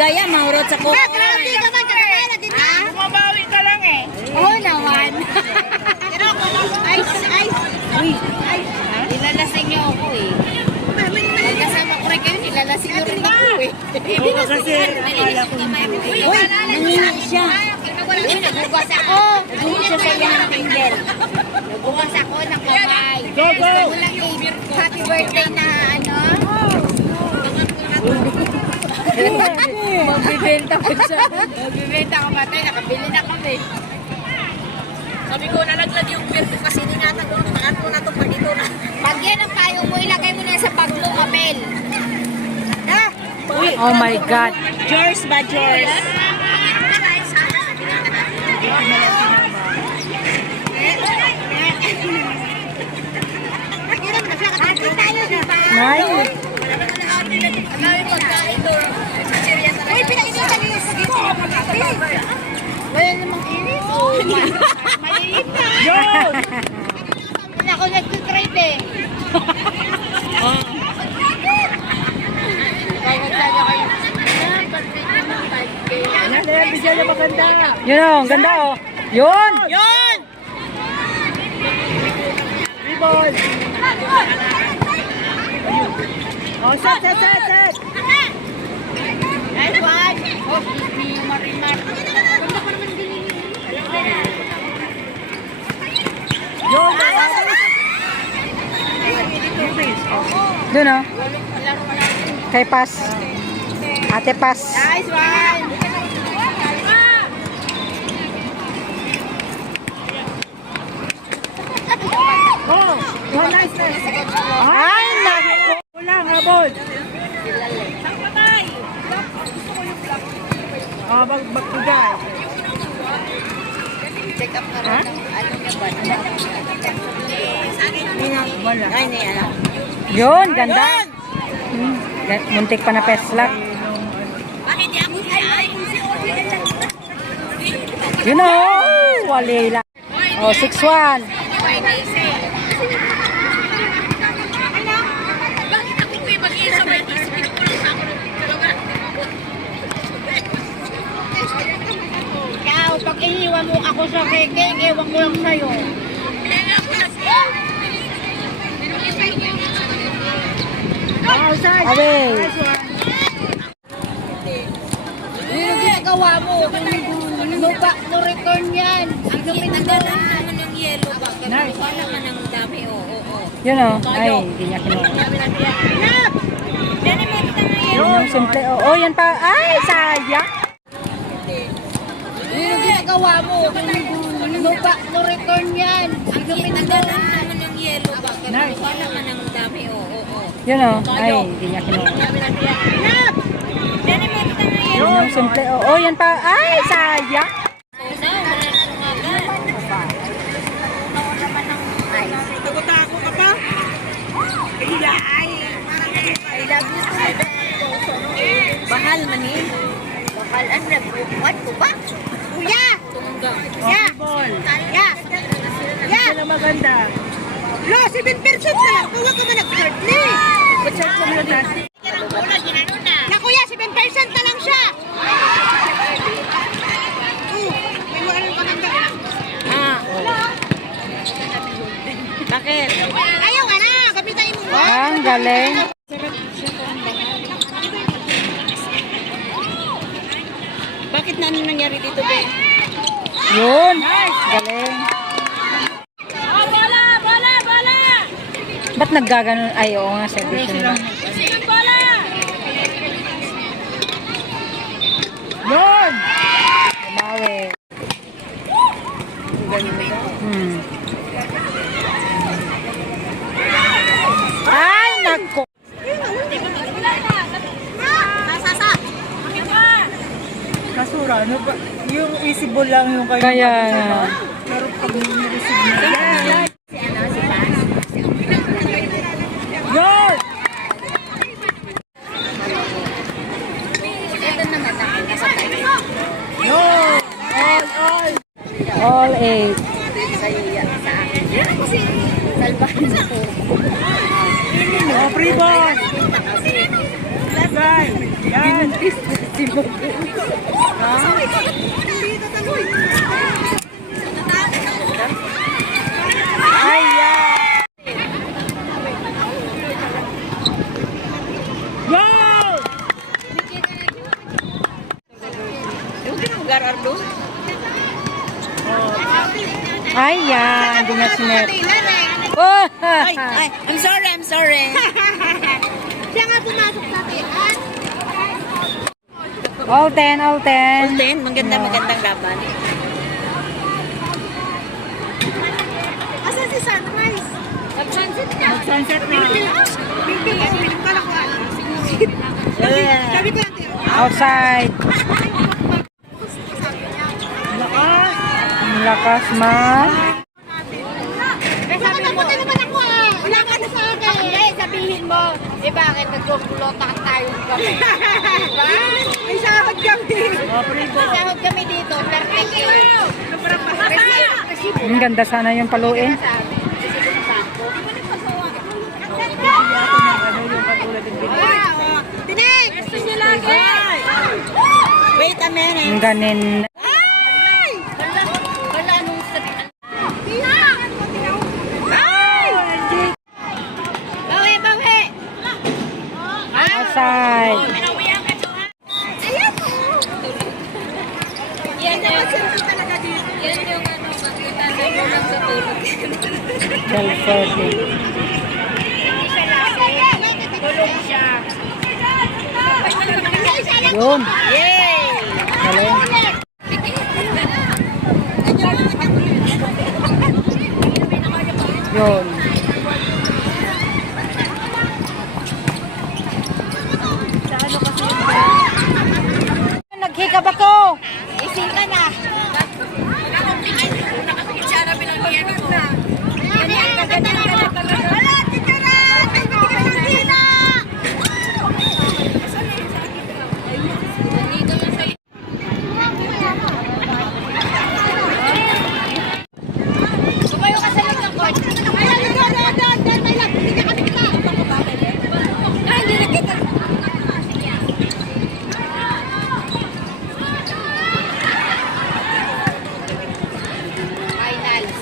gaya, maurot sa kuko. Grabe ka man, kakakala din ha? Bumabawi ka lang eh. Oo naman. Ice. Uy, nilalasing niyo ako eh. Magkasama ko rin kayo, nilalasing niyo rin ako eh. Oo, kasi akala ko hindi. Uy, nanginig siya. Uy, nagugas ako. Nagugas siya sa iyang tingel. Nagugas ako ng kamay. Go, go! Walang happy birthday na ano. Magbibenta ko siya. Magbibenta ka ba tayo? Nakabili na kami. Sabi ko, nalaglag yung beer ko kasi ninatan ko. Paano ko na ito pag ito na. Pag yan ang payo mo, ilagay mo na sa baglo, Abel. Ha? Oh my God. George ba, George? Happy tayo, di ba? Nice. Uy, pinakikita niyo sa gito. Wala namang inis. Maliit na. Yun! Wala ako nag-trade eh. Pagkagsaga kayo. Yan, yan, bigyan niya maganda. Yun o, ang ganda o. Yun! Yun! Ribbon! Oh, set! Nice one. Oh, marimar. Yun! Doon o. Kay Pas. Ate Pas. Nice one. Oh! Oh, nice! Ay, naku. Wala, habol! Ah, magbigay. Check up na rin. Ano niya ba? Wala. Ay, hindi ano. Yun, ganda. Muntik pa na peslak. Bakit ako ay Yun o. Walila. O, 6-1. Bakit ako kayo mag-iisa may tisipin ko lang ako ng dalawa? Ikaw, pag iniwan mo ako sa keke, ewan ko lang sa'yo. Outside! Away. Nice one! Ano yung ginagawa mo? No return yan. Ang pinagdala naman ng yellow ba? Nice. Wala ka ng dami, oo. Yun o. Ay, hindi niya kinuha. Yun yung simple. Oh, yan pa. Ay, sayang. Ano yung ginagawa mo? No return yan. Ang pinagdala naman ng yellow ba? Nice. Wala ka ng dami, oo. Yun o. Ay, hindi niya kinuha. Yun yung simple. Oh, yan pa. Ay, sayang. Tako-tako ka pa? I love you too. Bahal man eh. Bahal. Ano na? What ko ba? Kuya! Ya! Ball. Ya! Ya! Sila maganda. Lo, 7% na lang. Kuha ka ba nag-third ni? Ba't siya sa mga taas? Na kuya, 7% na lang siya. May mga rin maganda. Bakit? Ayaw ka na. Gamitain mo. Ang galing. Bakit na nangyari dito, Ben? Yun. Galing. Ba't naggaganon? Ay, oo nga, service nila. Yun! Umawi. Ay, nako. Kasura, ano ba? Yung easy ball lang yung kayo. Kaya nga. Pero pag nireceive na. Yun! Ito naman ako. Nasa tayo. Yun! All! All 8. Sa'yo yan. Sa akin. Yan kasi. Salbahan sa to. Oh, free ball! Kasi. Guys! Yan! Ayan! Wow! Ayan, hindi nga sinet. Oh! Ay, I'm sorry. Siya nga pumasok sa tiyan. All 10. Then, magandang laban. Asan si Sunrise? Sunset niya. Sunset na. Piling ko lang ko ano. Sabi ko yan, Teo. Outside. Lakas. Ang lakas man. Sabi mo, naman ako ah. Wala ka na sa akin. Hindi, sabihin mo. Bakit nagkukulotak tayo kami? Diba? May sahod kami. May sahod kami dito. Perfect yun. Ang ganda sana yung paluin. Tinig! Wait a minute. Ang ganin. Wala nung sabi. Bawi! Outside. Yan yung makita na mo lang sa tulog. 12:40. Tulog siya. Yun. Yay! Galing. Yun. Naghikab ako. Isin ka na. Sumayo ka sa loob ng court. Finals.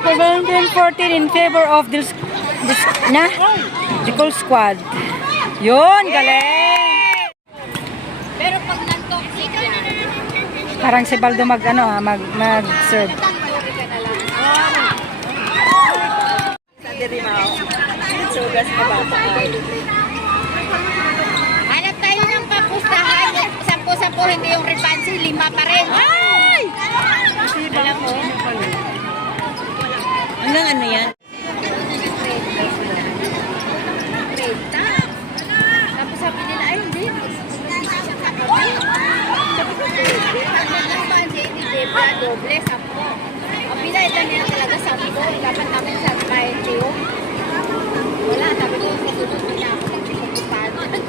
Seventeen 14 in favor of this the cool squad. Yun, galing. Pero pag non-toxic yan, Parang si Baldo mag-serve. mahuli ka na lang. Sa Dirimaw. Sugas na bata. Hanap tayo ng papustahan. 10-10 hindi yung repansi, 5 pa rin. Ay! Alam mo? Hanggang ano yan? Tapos sabi nila, ay hindi. Doble, 10. Ang pinailan nila talaga 10. Dapat namin sa tayo. Wala, sabi ko, susunod niya ako magpipagpapano.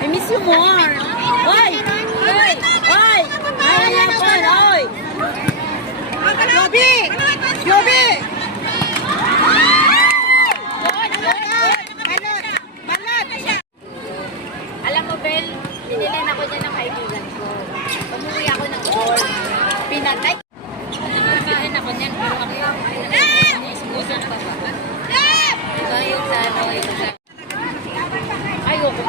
I miss you more. Oy! Oy! Oy! Ay, yan, oy! Joby! Joby! Alam mo, Bel, binilin ako niya ng kaibigan ko. Umuwi ako ng gold. Pinatay. Nakain ako niyan, pero ako yung ispusan pa ba? Ito yung sa ano, yung sa... Ayoko.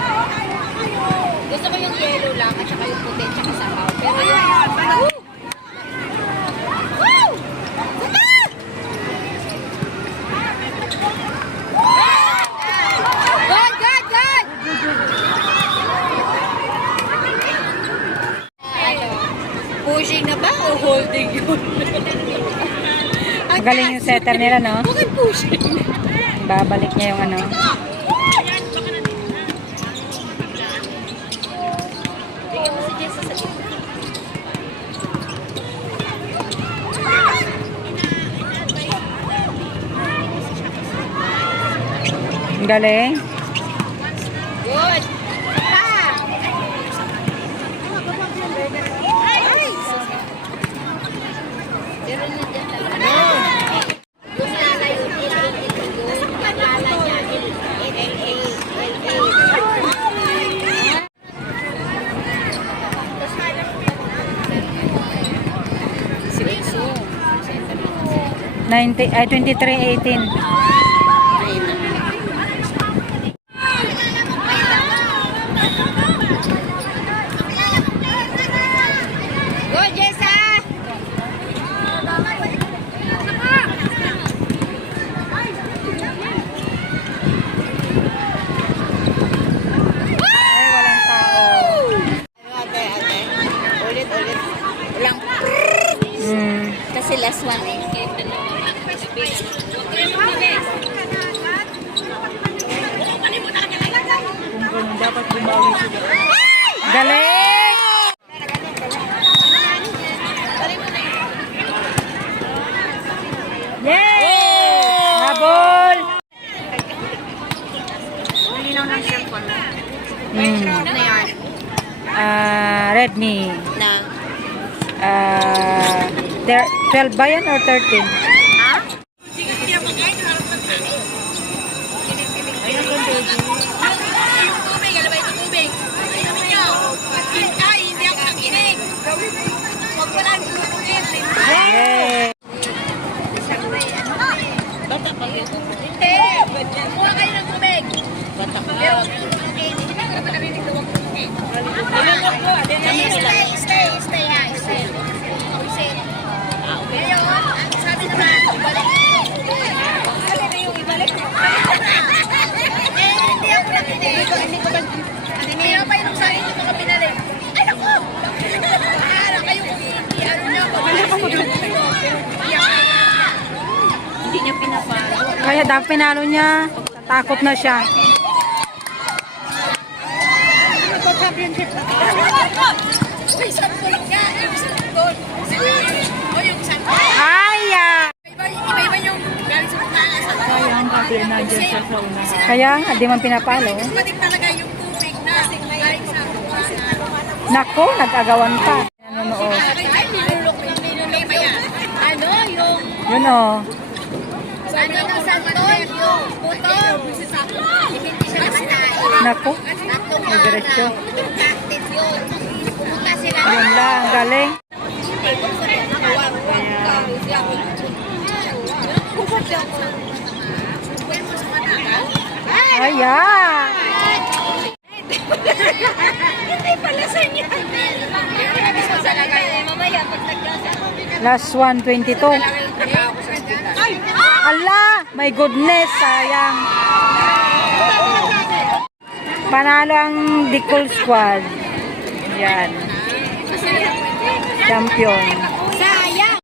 Gusto ko yung yellow lang at saka yung puti at saka sabaw. Pero yung... Woo! Good, good, good! Ano? Pushing na ba o holding yun? Magaling yung setter nila, no? Bakit pushing? Babalik niya yung ano. Bigyan mo si Jessa sa likod. Ang galing. Good! Pa! 23-18. Go, Jessa! Ay, walang tao. Ate. Ulit. Walang kasi last one eh. Kung ganun, dapat bumawi sila. Galing! Yay! Habol! Malinaw ng cellphone mo. Hmm. Ano yan? Redmi. Na? 12 ba yan or 13? Ha? Yay! Bata pa yun. Hindi! Kumuha kayo ng tubig. Bata pa. Hindi ka naman narinig na wag tubig. Stay. Ngayon, ang sabi naman, ibalik. Ano na yung ibalik? Hindi ako nakinig. Hindi ako pa yung sa inyo mga pinalik. Ay, naku! Para kayo kung hindi, ano nyo ako. Hindi niya pinapalo. Kaya dapat pinalo niya. Takot na siya. Uy, santol nga! Yung santol! O yung santol! Aya! Iba-iba yung galing sa pagkakas. Sayang kasi nandiyan siya sa una. Kaya nga, di man pinapalo. Matik talaga yung tubig na galing sa pagkakas. Nako, nag-agawan pa. Nanonood. Ay, nilulok pa yan. Ano, yung... Yun o. Ano ng santol? Yung putol. Hindi siya naman Nako. Tatlong May diretso. practice yun. Pumunta sila. Yun lang, galing. Aya! Last one, 22. Ala! My goodness, sayang. Panalo ang Dicol Squad. Yan. Champion.